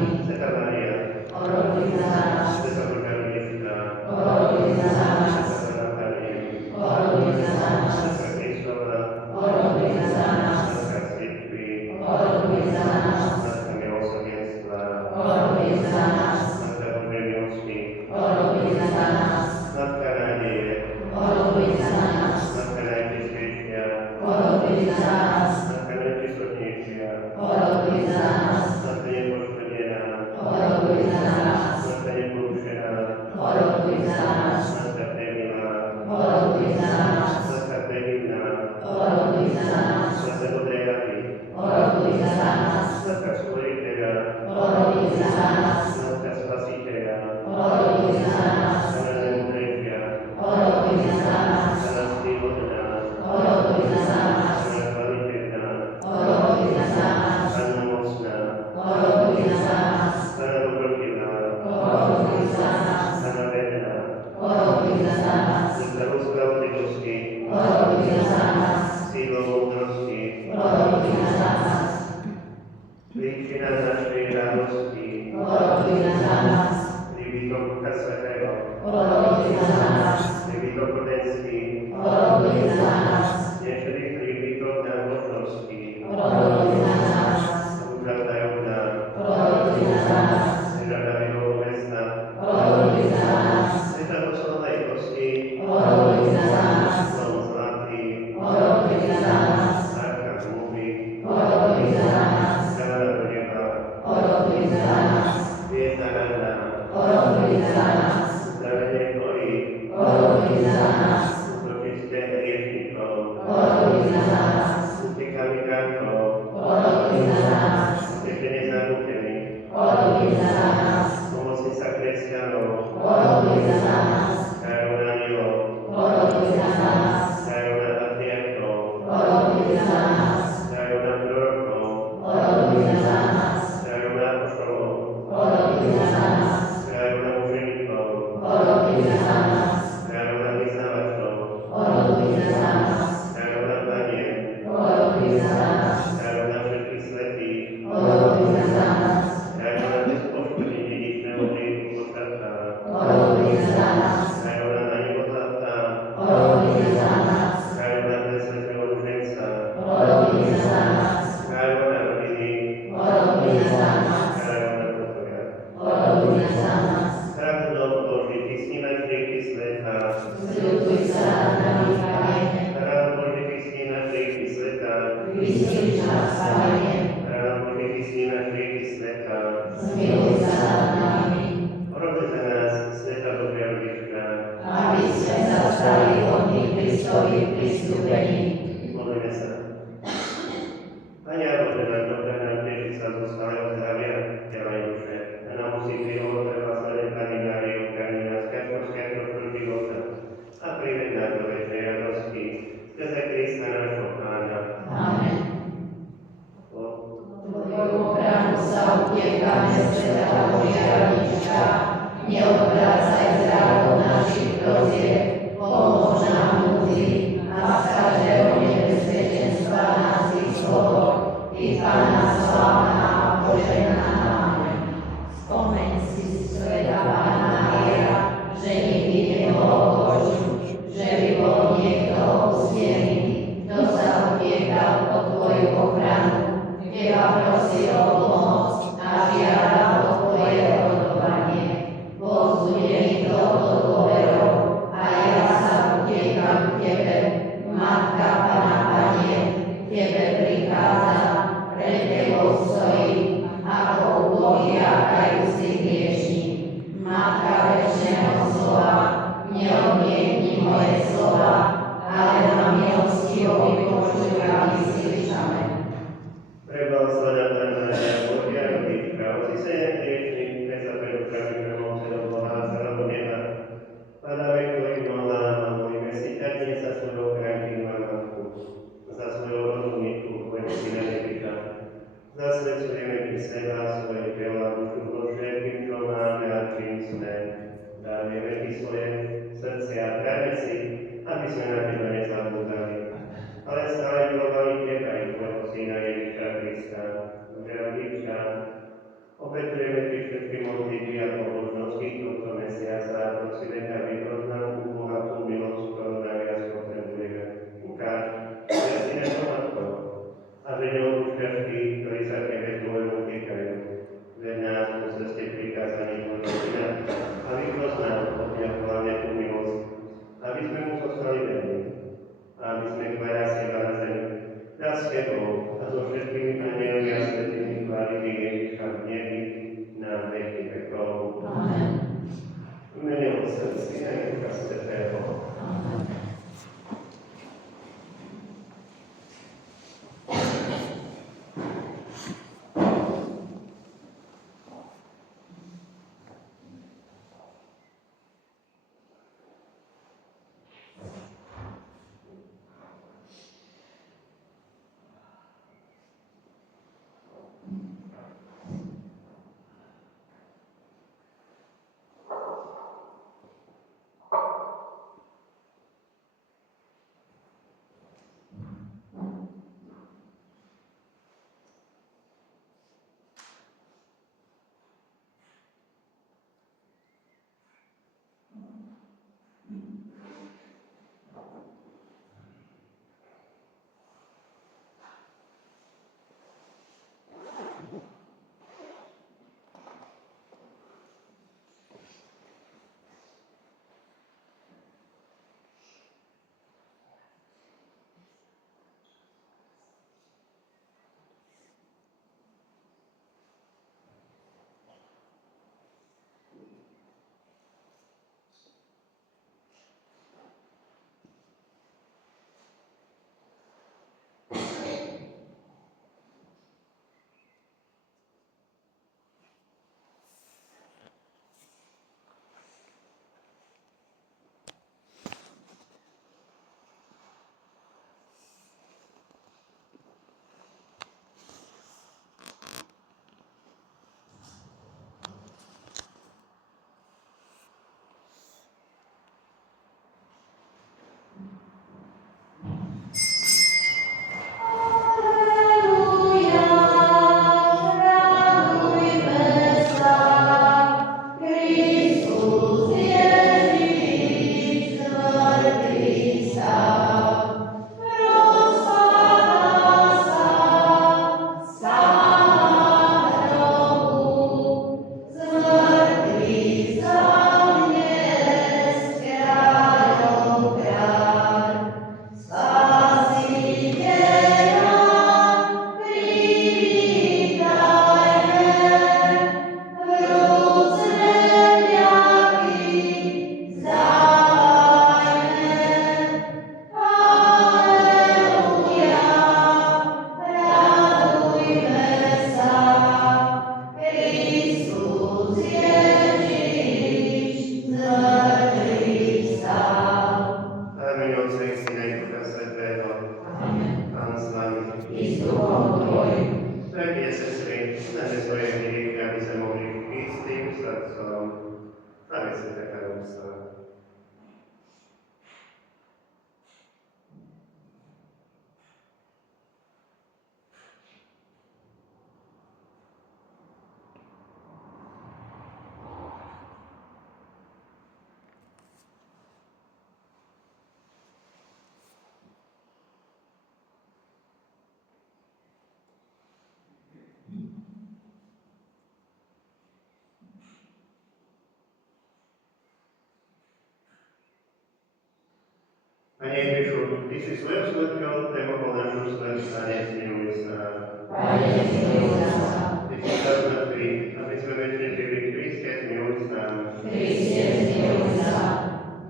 Sveta Mária, oroduj za nás. Sveta Požarníčka, Oroduj za nás. Sveta Natália, Oroduj za nás. Sveta Kristova, Oroduj za nás. Matka Cirkvi, Oroduj za nás. Matka milosrdenstva, Oroduj za nás. Matka Božej milosti, Oroduj za nás. Matka nádeje, Oroduj za nás. Matka najčistejšia, Oroduj za nás. Matka najčistotnejšia, Oroduj za nás. Matka nepoškodená, Oroduj za nás. Matka neporušená, Oroduj za nás. Matka premilá, Oroduj za nás. Matka previnná, Oroduj za nás. Matka dobrej rady, Oroduj za nás. Matka stvoriteľa, Oroduj za nás. Matka spasiteľa, Oroduj za nás. Pana najmúdrejšia, Oroduj za nás. Pana slíhodná, Oroduj za nás. Pana kvalitná, Oroduj za nás. Pana mocná, Oroduj za nás. Pana dobrotivá, Oroduj za nás. Pana verná, Oroduj za nás. Sestra spravodlivosti, Oroduj za nás. sílou múdrosti, Oroduj za nás. príčina našej radosti, Oroduj za nás. príbytok Ducha Svätého, Oroduj za nás. príbytok potenský, Oroduj za nás. dnešný príbytok nábožnosti, Oroduj za nás. Ducha tajomná, Oroduj za nás. Sveta Davidovho mesta, Oroduj za nás. Sveta poslednej kosti, Oroduj za nás. Slon zlatý, Oroduj za nás. Archa zmluvy, Oroduj za nás. Kára do neba, Oroduj za nás. Hviezda ranná, Oroduj za nás. zdravenie chorých, Oroduj za nás. útočisté hriešnikov, Oroduj za nás. úteka migrantov, Oroduj za nás. utečenie zarútených, Oroduj za nás. pomocnica kresťanov, Oroduj za nás. kráľovná anielov, Oroduj za nás. kráľovná patriarchov, Oroduj za nás. kráľovná prorokov, Oroduj za nás. kráľovná apoštolov, Oroduj za nás. kráľovná mučeníkov, Oroduj za nás. kráľovná vyznávačov, Oroduj za nás. kráľovná panien, Oroduj za nás. kráľovná všetkých svätých, Oroduj za nás. kráľovná bez poškodení dedičného hriechu podstatná, Oroduj za nás. kráľovná na nebo zlatá, Oroduj za nás. kráľovná bez svätého ruženca, Oroduj za nás. kráľovná rodiny, Oroduj za nás. kráľovná pokoja. Oroduj za nás. Pravdou Boží, ty snímaš rieky sveta, Zľutuj sa nad nami, Pane. Pravdou Boží, ty snímaš rieky sveta, Vyslyš nás, Pane. Pravdou Boží, ty snímaš rieky sveta, Zmiluj sa nad nami, Robi za nás, Sveta Božia Rodička, aby sme sa stali hodní Kristových pristúpení. modlíme sa. Pane a Bože, náš dobré nám teší sa zo stáleho zdravia, tela i duše, a nám musí prihovor treba sledem Pani Máriu, chráni nás každosť života a priveď nás do večnej radosti, skrze Krista nášho Pána. Amen. O Tvojou ochranu sa utiekame, Sveta Božia Rodička, neodvrácaj zrákom našich prozieb, pomôž nám núdzi a z každého nebezpečenstva nás vyslobod, Ty, Panna slávna a požehnaná. Spomeň si, Sveta Panna Mária, že nikdy nebolo počuť, že by bol niekto opustený, kto sa utiekal pod Tvoju ochranu, Teba prosil o pomoc a žiadal o Tvoje odhodovanie. Povzbudený touto dôverou a ja sa utiekam k Tebe, Matka Panna Panien, k Tebe prichádzam, pred Tebou stojím, ako ubohý a kajúci hriešnik. Matka večného slova, neodmietni moje slova, ale na milostivo vypočuj a vyslyšame. preblahoslavená Panna Mária, Božia Rodička, odsísený hriešnik, bez sa pred rukami premoceného Boha a celého neba. Pána veku i mohla, modlíme si ťa dnes za svojou krajinu a matku, za svojho rozumníku, tvojho syna Ježiša. Zasvedcujeme ti seba, svoje tela, dušu so všetkým, čo máme a čím sme. Dávame ti svoje srdcia a prajme si, aby sme na teba nezabúdali. Ale stále milovali teba i tvojho syna Ježiša Krista, Božia Rodička, o Obetujeme Ti všetky modlitby a pobožnosti tohto mesiaca a prosíme ťa, vyproś nám tú bohatú milosť, ktorú najviac potrebujeme. Ukáž, že si nepomadko a že neodpúšťaš tých, ktorí sa k Tebe tvoje utekajú. Ved nás po ceste prikázaní tvojho syna a vyproś nám od neho hlavne tú milosť, aby sme mu zostali verní a aby sme Tvoja sila na zemi nad s Tebou a so všetkými anielmi a svätými chválili Ježiša v nebi na veky vekov. Amen. V mene Otca, Syna i Ducha Svätého. Amen. Pane Ježišu, Ty si svojou smrťou premohol našu smrť a nesmiluj sa. Pane, nesmiluj sa. Ty si dal mŕtvy, aby sme večne žili. Kriste, zmiluj sa. Kriste, zmiluj sa.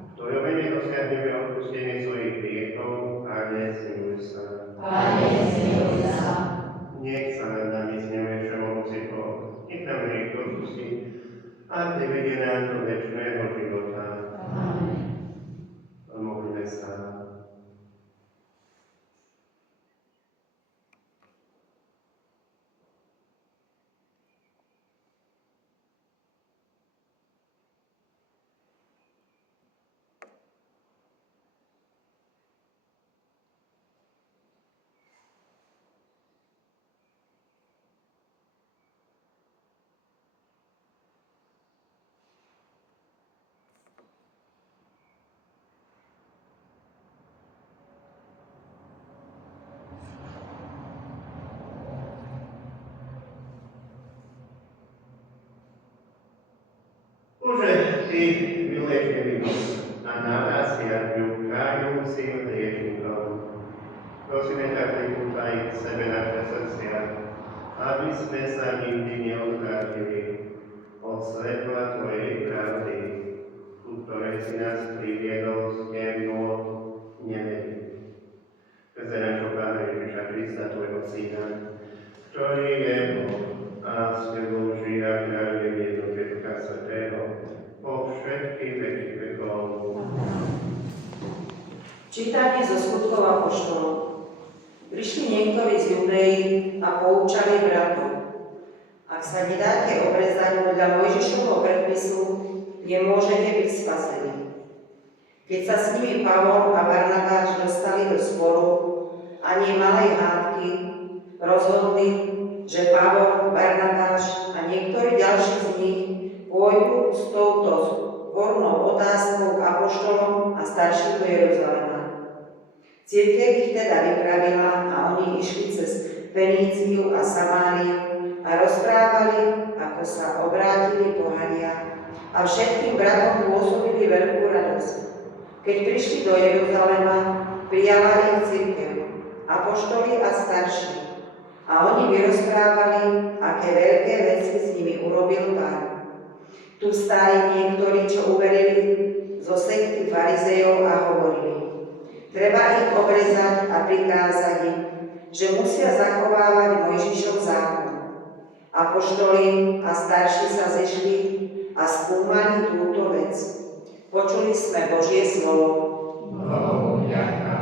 V Tvojom mene dosiahneme odpustenie svojich hriechov. Pane, zmiluj sa. Pane, zmiluj sa. Nech sa nad nami zmiluje všemohúci Boh. Nech nám hriech odpustí a privedie nás do večného života. Amen. Modlíme sa. Bože, Ty miluješ nevinnosť a navracia ju kajúcim hriešnikom. Prosíme ťa, pripútaj k sebe naše srdcia, aby sme sa nikdy neodvrátili od svetla Tvojej pravdy, ku ktorej si nás priviedol z temnôt nemení. Skrze našho Pána Ježiša Krista, Tvojho Syna, ktorý je Boh a s Tebou žije a kráľuje v jednote Ducha Svätého po všetky veky vekov. Čítanie zo skutkov apoštolov. Prišli niektorí z Judei a poučali bratov. Ak sa nedáte obrezať podľa Mojžišovho predpisu, nemôžete byť spasení. Keď sa s nimi Pavol a Barnabáš dostali do sporu a nie malej hádky, rozhodli, že Pavol, Barnabáš a niektorí ďalší z nich pôjdu s touto spornou otázkou k apoštolom a starším do Jeruzalema. Cirkev ich teda vypravila a oni išli cez Feníciu a Samáriu a rozprávali, ako sa obrátili pohania a všetkým bratom pôsobili veľkú radosť. Keď prišli do Jeruzalema, prijala ich cirkev, apoštoli a starší. A oni vyrozprávali, aké veľké veci s nimi urobil Pán. Tu stáli niektorí, čo uverili zo sekty farizejov a hovorili: treba ich obrezať a prikázať im, že musia zachovávať Mojžišov zákon. Apoštoli a starší sa zišli a skúmali túto vec. Počuli sme Božie slovo. Bohu vďaka.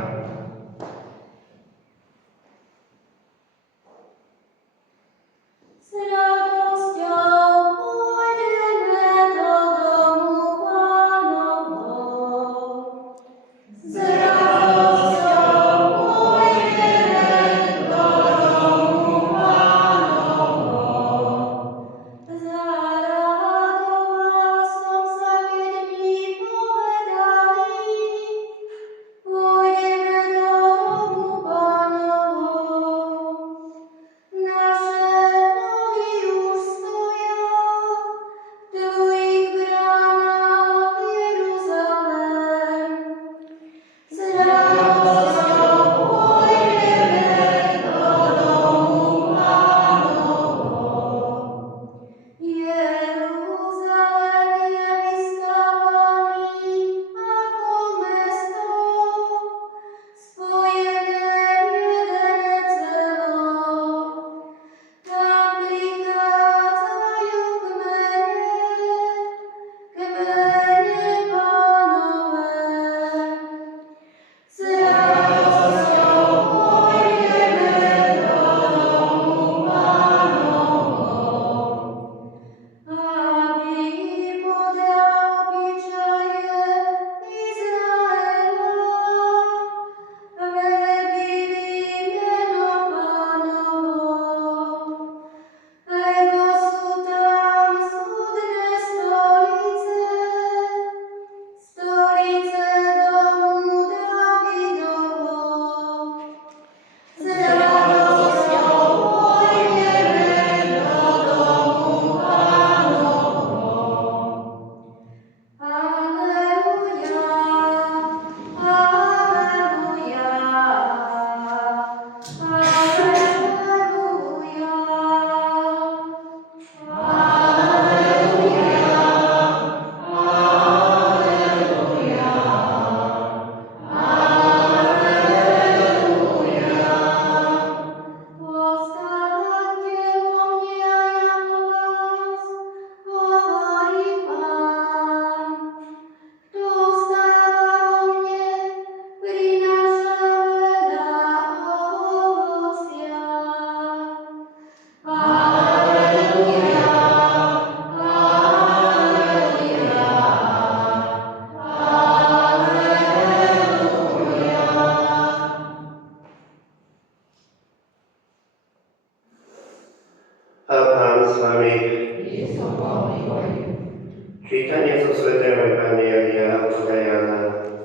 Čítanie zo svätého Evanjelia podľa Jána.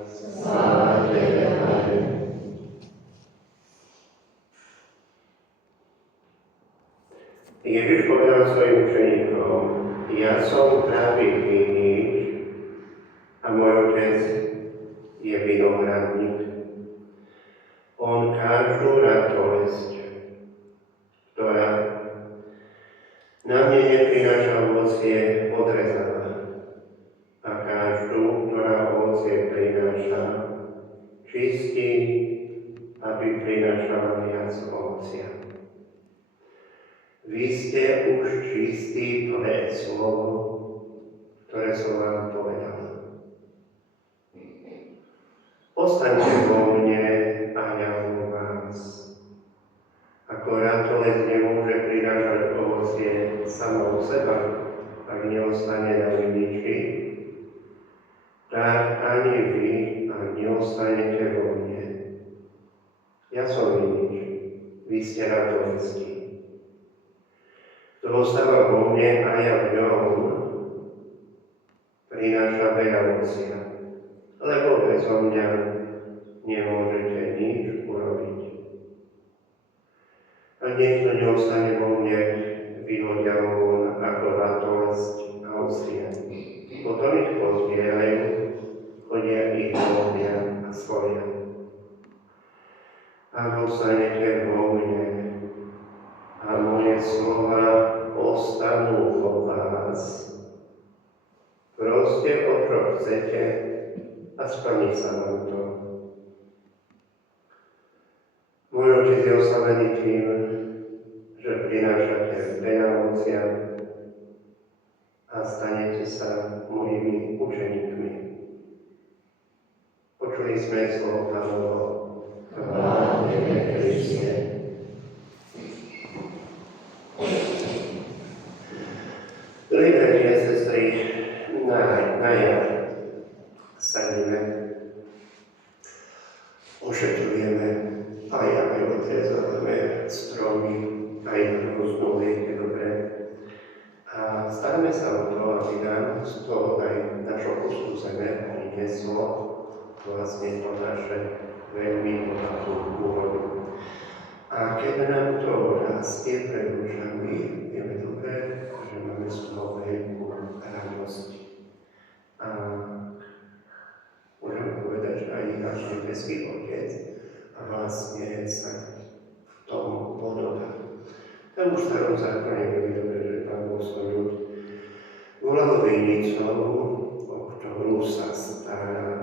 Sláva Tebe, Pane. Ježiš povedal svojim učeníkom: ja som pravý vinník, neprináša ovocie, odrezáva. A každú, ktorá ovocie prináša, čistí, aby prinášala viac ovocia. Vy ste už čistí pre slovo, ktoré som vám povedal. Ostaňte vo mne a ja vo vás. Ako ratolesť nemôže prinášať ovocie samo o seba, ak neostane na viniči, tak ani vy, ak neostanete vo mne. Ja som vinič, vy ste ratolesti. Kto ostáva vo mne a ja v ňom, prináša veľa ovocia, lebo bezo mňa nemôžete nič urobiť. A niekto neostane vo mne, vyhodia ho von ako ratolesť a usria. Potom ich pozbierajú, chodia ich lovia a scholia. Ak ostanete vo mne a moje slova ostanú vo vás, proste o čo chcete a splní sa vám to. Môj Otec je oslavený tým, že prinášate veľa ovocia a stanete sa mojimi učeníkmi. Počuli sme slovo Pánovo. Chvála Tebe, Kriste. Drahí bratia a sestry, na jar sadíme, ošetrujeme aj odrezávame stromy, aj rôznu viete dobre. A staríme sa o to, aby nám z toho aj našho kusu zeme prinieslo vlastne to naše veľmi bohatú úrodu. A keď nám to rastie pred očami, vieme dobre, že máme z toho veľkú radosť. A môžeme povedať, že aj náš nebeský Otec vlastne sa v tom podobá. Tam už v starom zákone vieme dobre, že Pán Boh svoj ľud volal vinicou, o ktorú sa stará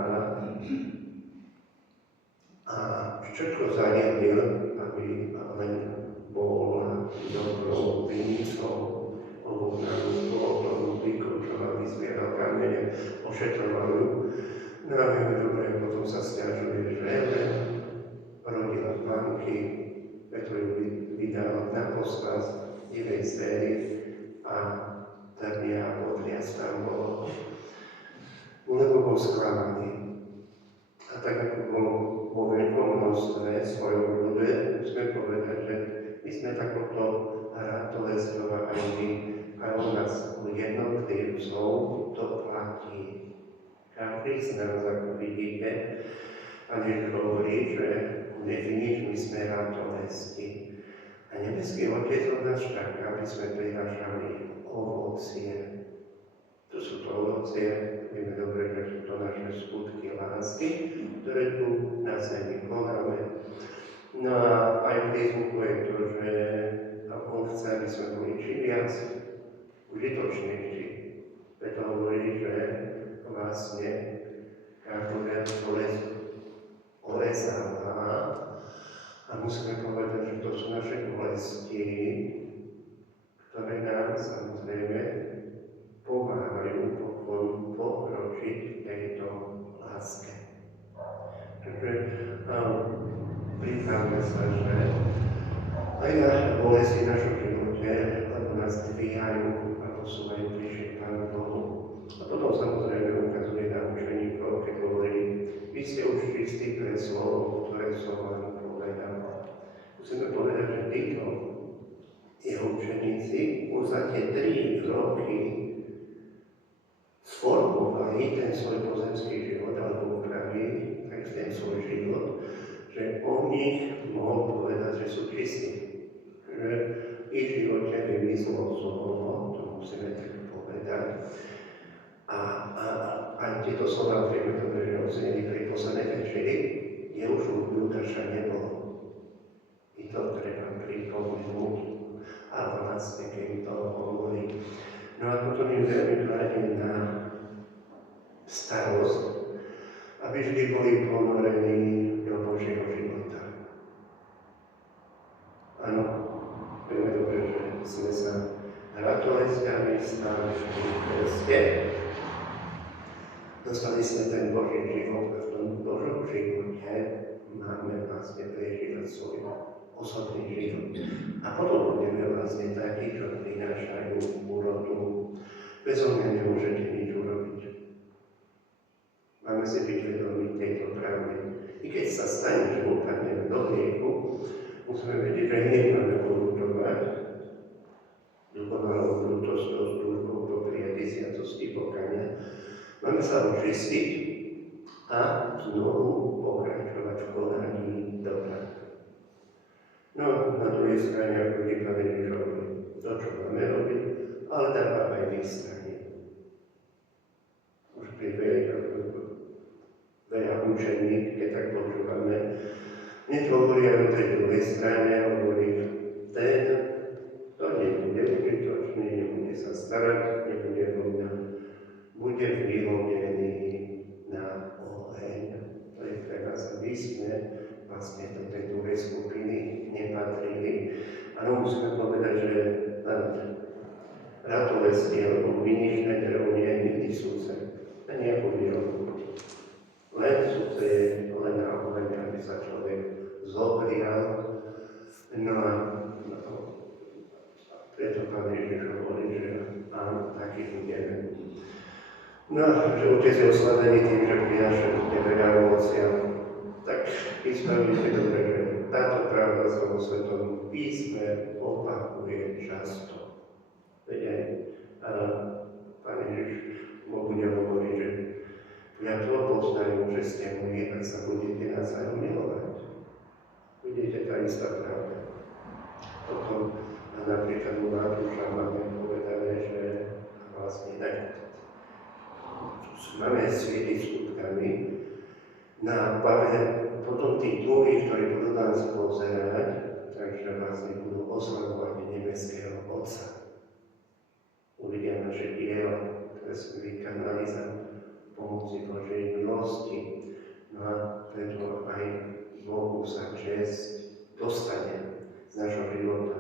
a všetko zariadil, aby len bola dobrou vinicou, obovnanú plodom, vyklúčoval, vyzbieral kamene, ošetroval ju. No a vieme dobre, potom sa sťažuje, že rodila manky, preto ju vydal na pospas divej zvery a trnia a podriaz tam bolo, lebo bol sklamaný. A tak ako bol vo veľkom množstve svojom ľude, musíme povedať, že my sme takoto ratolesťová aj my, aj u nás u jednotlivcov to platí. Každý z nás, ako vidíte, Pán Ježiš hovorí, že nevinič, my sme ratolesti. A nebeský Otec od nás čaká, aby sme prinášali ovocie. To sú to ovocie, vieme dobre, že sú to naše skutky lásky, ktoré tu na zemi konáme. No a aj prízvuku je to, že On chce, aby sme boli čím viac užitočnejší. Preto hovorí, že vlastne každú ratolesť orezáva a musíme povedať, že to sú naše bolesti, ktoré nám samozrejme pomáhajú pokročiť v tejto láske. Takže pripravme sa, že aj naše bolesti v našom živote, lebo nás dvíhajú a posúvajú bližšie k Pánu Bohu. A potom samozrejme ukazuje na učeníkov, keď hovorí, vy ste už čistí pre slovo, ktoré som vám povedal. Musíme povedať, že títo jeho učeníci už za tie 3 roky sformovali ten svoj pozemský život, alebo upravili aj ten svoj život, že o nich mohol povedať, že sú čistí. Že v ich živote vymyslo zlo, to musíme tak povedať. A tieto slova vieme dobre, že ocenili pri poslednej večeri, kde už u Judáša nebolo. I to treba pripomenúť. A vlastne, keď to hovorí No a potom im veľmi kladiem na starosť, aby vždy boli ponorení do Božieho života. Áno, vieme dobre, že sme sa ratolestiami stali v krste. Dostali sme ten Boží život a v tom Božom živote máme vlastne prežívať svoj osobný život. A potom budeme vlastne takí, čo prinášajú úrodu. Bezo mňa nemôžete nič urobiť. Máme si byť vedomí tejto pravdy. I keď sa stane, že upadneme do hriechu, musíme vedieť, že hneď máme polutovať dokonalou ľútosťou, službou po prijatí sviatosti pokania. Máme sa očistiť a znovu pokračovať v konaní dobra. No, na druhej strane, ako je Pán Ježiš hovorí, to, čo máme robiť, ale dáva aj vystranie. Už pri veľa učení, keď tak počúvame, hneď hovoria o tej druhej strane, hovorí, ten, to nebude užitočný, nebude sa starať, nebude vojna, bude vyhodený na oheň. To je pre nás, aby sme vlastne do tej druhej skupiny nepatrili. Áno, musíme povedať, že ratolesti alebo viničné drevo nie je nikdy súce. To nejakú výrobu. Len súce je len na oheň, aby sa človek zobrial. No a preto Pán Ježiš hovorí, že áno, taký budeme. No, že Otec je oslavený tým, že prináša veľa ovocia, tak vyspravíte dobre, že táto pravda sa vo Svetom písme opakuje často. Veď aj Pán Ježiš mu bude hovoriť, že ja to poznajú, že ste moji, ak sa budete navzájom milovať. Vidíte, tá istá pravda. Potom napríklad u Matúša máme povedané, že vlastne máme svietiť skutkami na páve potom tých druhých, ktorí budú nás pozerať, takže vlastne budú oslavovať nebeského Otca. Uvidia naše diela, ktoré sme vykonali za pomoci Božej milosti. No a preto aj Bohu sa česť dostane z našho života.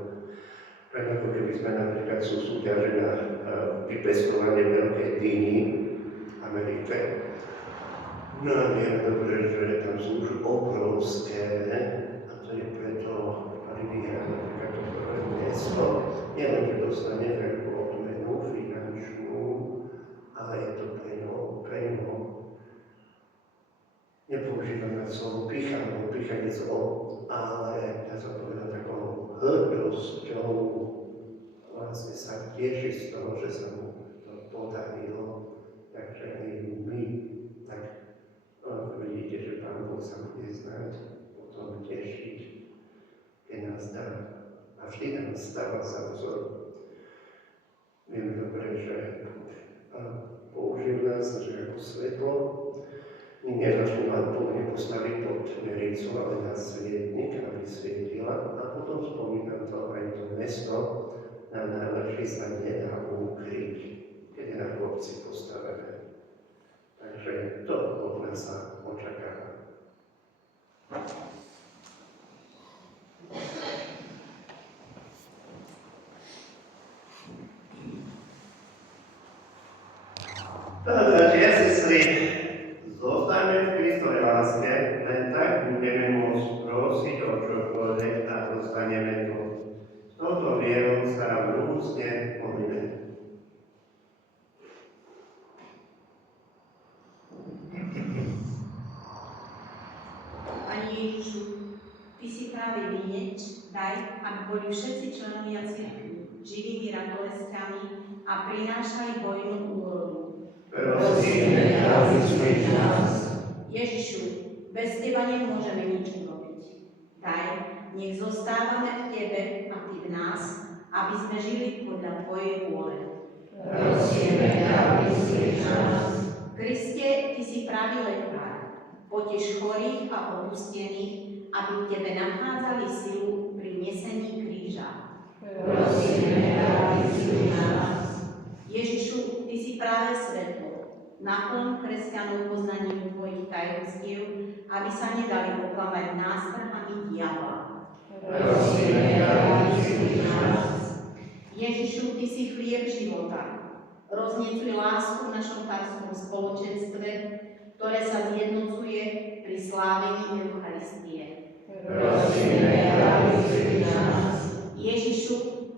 Tak ako keby sme napríklad sú súťaže na vypestovanie veľkej dyni v Amerike. No a vieme dobre, že tam sú už obrovské, a to je preto, aby vyhrali napríklad to prvé mesto, nielen, že dostane veľkú odmenu finančnú, ale je to pre ňo. Nepoužívame slovo pýcha, alebo pýcha je zlo, ale ja sa povedal takou hrdosťou, vlastne sa teší z toho, že sa mu to podarilo, takže aj my, tak vidíte, že Pán Boh sa bude znať potom tešiť, keď nás dá. A vždy nám stáva za vzor. Vieme dobre, že použil nás, že ako svetlo, my nezačnú lampu nepostaviť pod mericu, ale na svietnik, aby svietila. A potom spomínam to aj to mesto, nám najlepšie sa nedá ukryť, keď je na kopci postavené. Takže to od nás sa očakáva. Bratia a sestry, zostaňme v Kristovej láske, len tak budeme môcť prosiť o čokoľvek a dostaneme to. S touto vierou sa rúcne modlíme. Pani Ježišu, Ty si práve vynieť, daj, aby boli všetci členovia cirkvi živými ratolestiami a prinášali hojnú úrodu. Prosíme ťa, vyslíš nás. Ježišu, bez Teba nemôžeme nič urobiť. Daj, nech zostávame v Tebe a Ty v nás, aby sme žili podľa Tvojej vôle. Prosíme ťa, vyslíš nás. Kriste, Ty si pravý lekár. Potež chorých a opustených, aby v Tebe nachádzali silu pri nesení kríža. Prosíme ťa, vyslíš nás. Naplň kresťanov poznaním Tvojich tajomstiev, aby sa nedali oklamať nástrahami diabla. Prosíme ťa, vyslíš nás. Ježišu, Ty si chlieb života. Rozniecuj lásku v našom farskom spoločenstve, ktoré sa zjednocuje pri slávení Eucharistie. Prosíme ťa, vyslíš nás. Ježišu,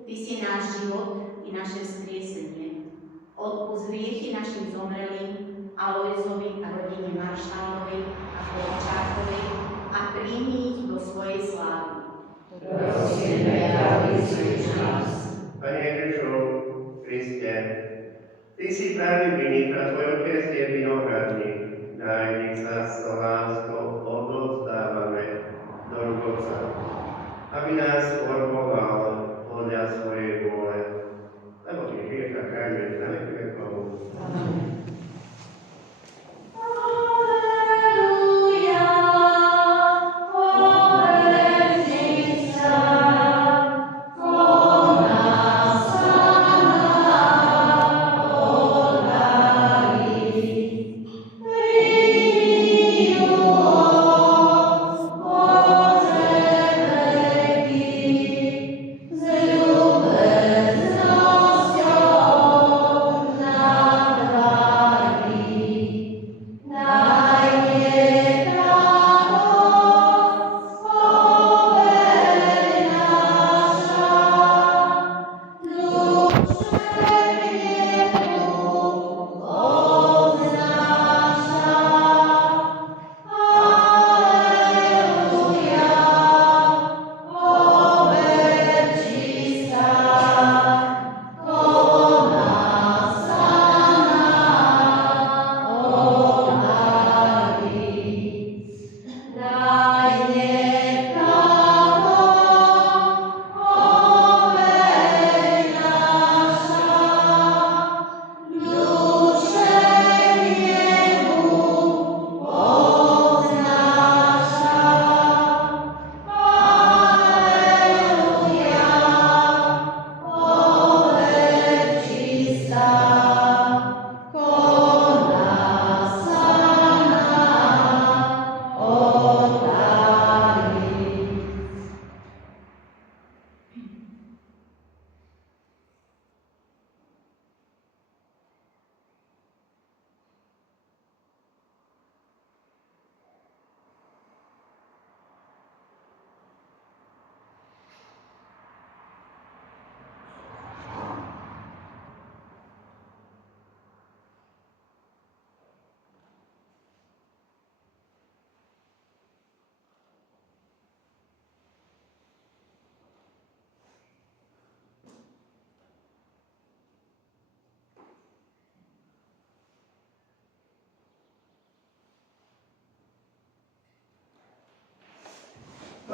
Ty si náš život i naše vzkriesenie. Odpusť hriechy našim zomrelým, Alojzovi a rodine Maršálovej a Polčákovej a príjmi ich do svojej slávy. Prosíme ťa, vyslíš nás. Pane Ježišu, Kriste, Ty si pravý viník a Tvoj Otec je vinogradník. Daj, nech sa s láskou odovzdávame do rúk Otca, aby nás formoval podľa svojej vôle, lebo Ty žiješ a kráľuješ na veky vekov. Amen.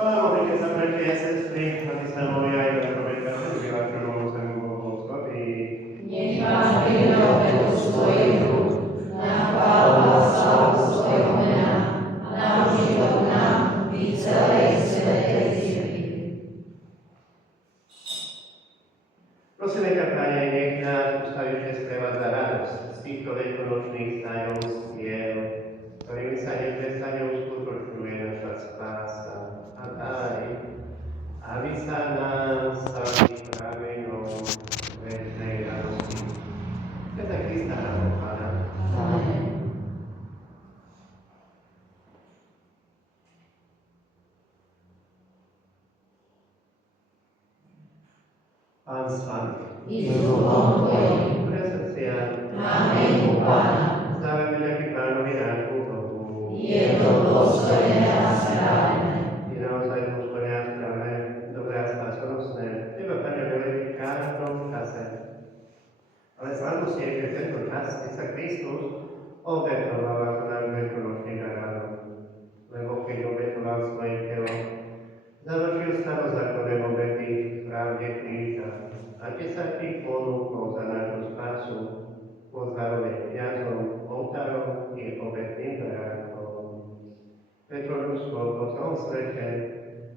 Modlite sa, bratia a sestry, aby sa mohli aj veľkoveľká vyžívať prvom svojmu Bohu Svatý. Nech máš príjme obetu svojich rúk, na chválu a slávu svojho mena, na život nám i celej svätej cirkvi. Prosíme ťa, Pane, nech nás ustavične sprevádza radosť z týchto veľkonočných tajomstiev, ktorými sa neprestane uskutočňuje naša spása. A daj, aby sa nám stali prameňom večnej radosti. Svätá Krista nášho Pána. Amen. Pán s vami. I s duchom tvojim. Pre srdcia. Máme u Pána. Zdávame ďaky Pánovi nášmu Bohu. Je to dôstojné a správne. Je naozaj dôstojné a správne, dobré a spásonosné. Teba, Pane, velebiť v každom čase. Ale slávnostne je, že tento čas, keď sa Kristus obetoval ako náš veľkonočný daránok. Lebo keď obetoval svoje telo, završil starozákonné obety v pravde kríža. A keď sa ti ponúkol za našu spásu, bol zároveň kňazom, oltárom i obetným daránkom. Preto ľudstvo po celom svete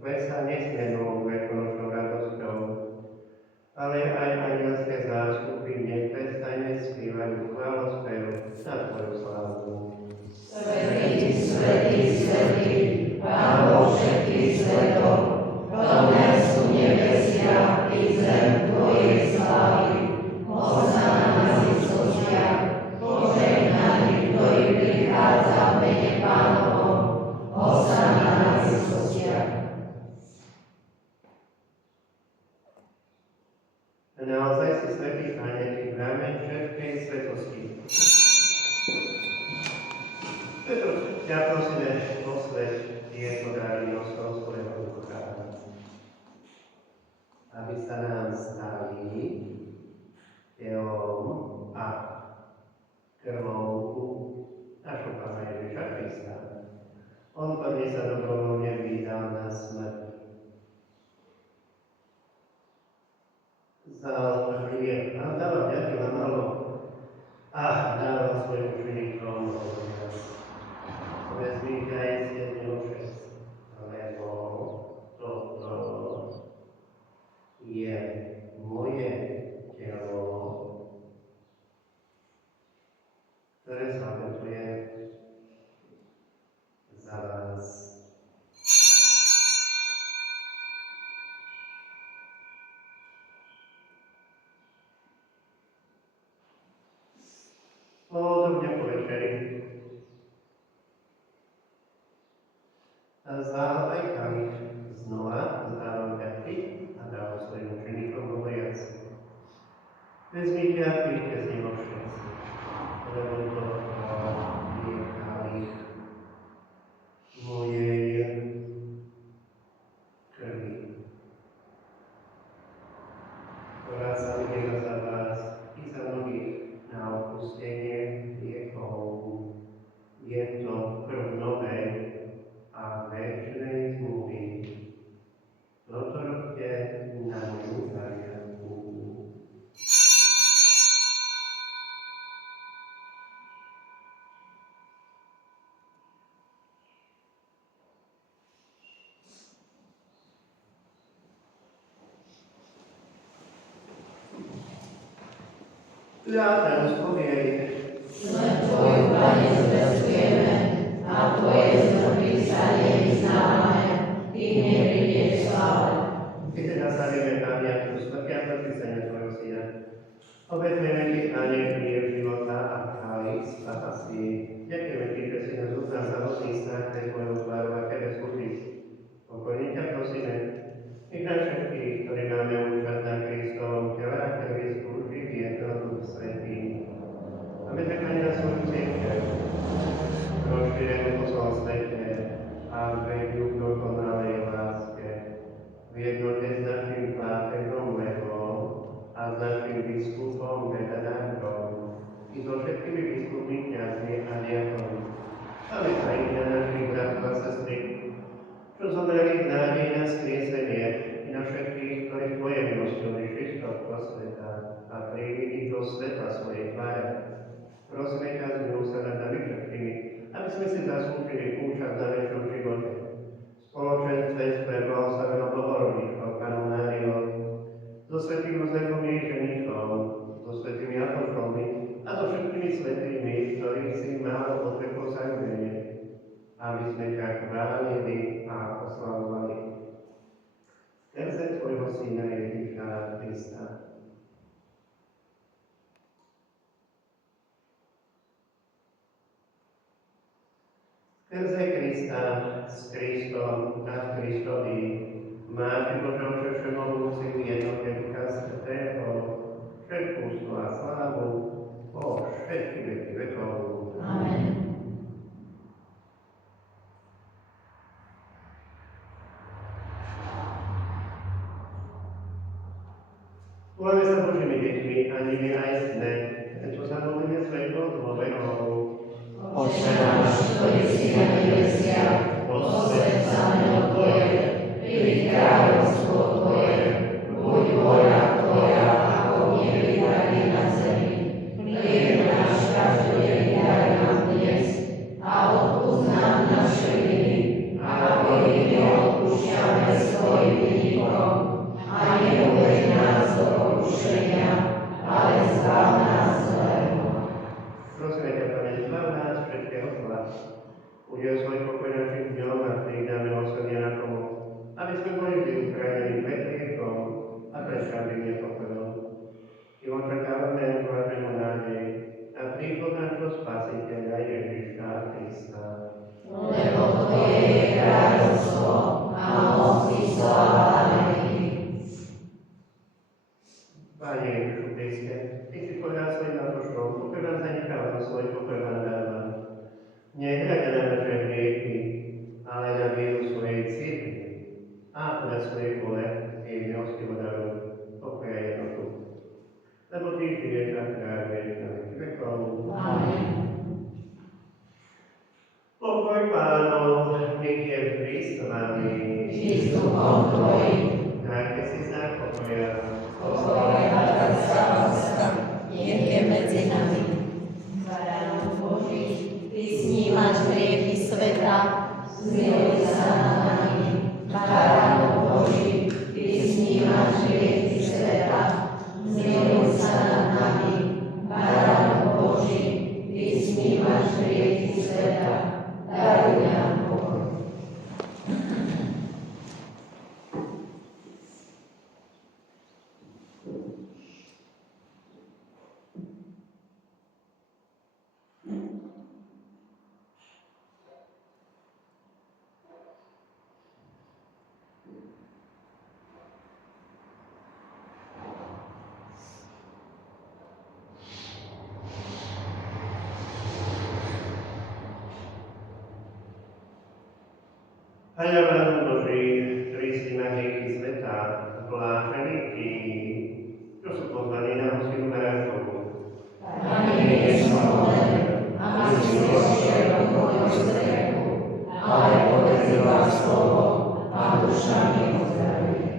klesá nesmiernou veľkonočnou radosťou, ale aj anielské zástupy neprestajne spievajú chválospev na Tvoju svetosti. Petro, ťa prosíme, posväť tieto dary nosou svojho ducha, aby sa nám stali telom a krvou našho Pána Ježiša Krista. On prvne sa dobrovoľne vydal na smrť. Vzal chlieb a dáva vďaky lamalo a dáva svojim učeníkom hovoriac: vezmite aj z jedného šest, lebo toto je moje telo, ktoré sa obetuje za vás. Podobne po večeri vzal aj kalich, znova vzdával vďaky a dal svojim učeníkom hovoriac: vezmite a pijte z neho všetci, lebo toto je kalich mojej krvi, ktorá sa vylieva za vás i za mnohých na odpustenie hriechov. Je to krv novej a večnej zmluvy. Toto robte na moju pamiatku. Ľadá spoviej. Smrť Tvoju, Pane, zvestujeme, a Tvoje zmrtvých stanie vyznávame, kým neprídeš sláva. My teda slavíme pamiatku smrti a podpísania Tvojho Syna. Obetujeme Ti, Pane, chlieb života a kalich spásy. Ďakujeme Ti, že si nás uznal za hodný strach pre Tvojou tváru a Tebe slúžiť. Pokojne ťa prosíme, nech nás všetkých, ktorí máme účasť na Kristovom tele a krvi, slúži v jednom Duchu Svätým. A my tak na svoju cirkev, rozšírenú po celom svete a vedú k dokonalej láske, v jednote s našim pápežom Levom a s našim biskupom Benedákom i so všetkými biskupmi, kňazmi a diakonmi. Ale aj na našich bratov a sestry, čo zomreli v nádej na skriesenie, i na všetkých, ktorí Tvojej milosťou vyšli z tohto sveta a prijali ich do sveta svojej tváre. Prosíme ťa, zmiluj sa nad nami všetkými, aby sme si zaslúžili účasť na večnom živote. V spoločenstve s preblahoslavenou Bohorovničkou, Pannou Máriou, so svätým Jozefom jej ženichom, so svätými apoštolmi a so všetkými svätými, ktorých si málo odvekov zaujímenie, aby sme ťa chválili a oslavovali. Skrze Tvojho Syna Ježiša Krista. Skrze Krista, s Kristom a v Kristovi máš, Bože Oče všemohúci, v jednote Ducha Svätého, všetkú úctu a slávu po všetky veky vekov. Amen. Voláme sa Božími deťmi a nimi aj sme, čo sa modlíme svetou dôverou. Oče náš, ktorý si na nebesiach, posväť sa meno Tvoje, príď kráľovstvo Tvoje, buď vôľa Tvoja, ako v nebi, tak i na zemi. Chlieb náš každodenný daj nám dnes a odpusť nám naše viny, ako i my odpúšťame svojim vinníkom. A neuveď nás do pokušenia, ale zbav nás zlého. Prosíme ťa, Pane, zbav nás všetkého zla. Udiel svoj pokoj našim dňom a príď nám milosrdia na pomoc, aby sme boli vždy uchránení pred hriechom a pred každým nepokojom. I očakávame blaženú nádej a príchod nášho Spasiteľa Ježiša Krista. Lebo Tvoje je kráľovstvo a moc i sláva na veky. Pane Ježišu Kriste, Ty si povedal svojim apoštolom, vekom. Amen. Pokoj Pánov, nech je vždy s vami. I s duchom tvojim. Dajte si znak pokoja. Pokoj a láska, nech je medzi nami. Baránok Boží, ty snímaš hriechy sveta, zmiluj sa nad nami. Baránok Boží, ty snímaš hriechy sveta, zmiluj sa nad nami. Baránok Boží, ty snímaš hriechy sveta, daruj nám pokoj. Hľa Pán Boží, ktorý si na hriechy sveta, blážení tí, čo sú pozvaní na hostinu Baránkovu. Pane Ježišu, aby si vošiel do môjho strechu, ale podrezila slovo a duša mi ozdravuje.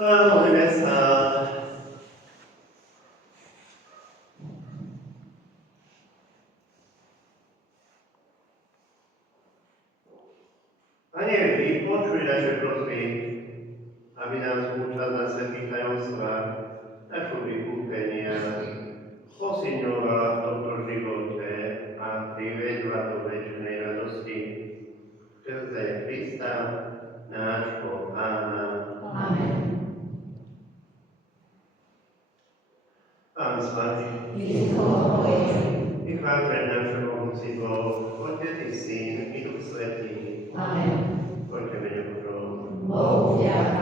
Modlíme sa. Pane, vypočuj naše prosby, aby nás účasť na svätých tajomstvách, našu vykúpenia, posilňovala v tomto živote a privedla do večnej radosti. Skrze Krista, nášho Pána. Amen. Pán s vami. Nech vám pred našou pomoci Boh, Otec i Syn i Duch Svätý. Amen. Poďme mene Božom. Bohu vďaka.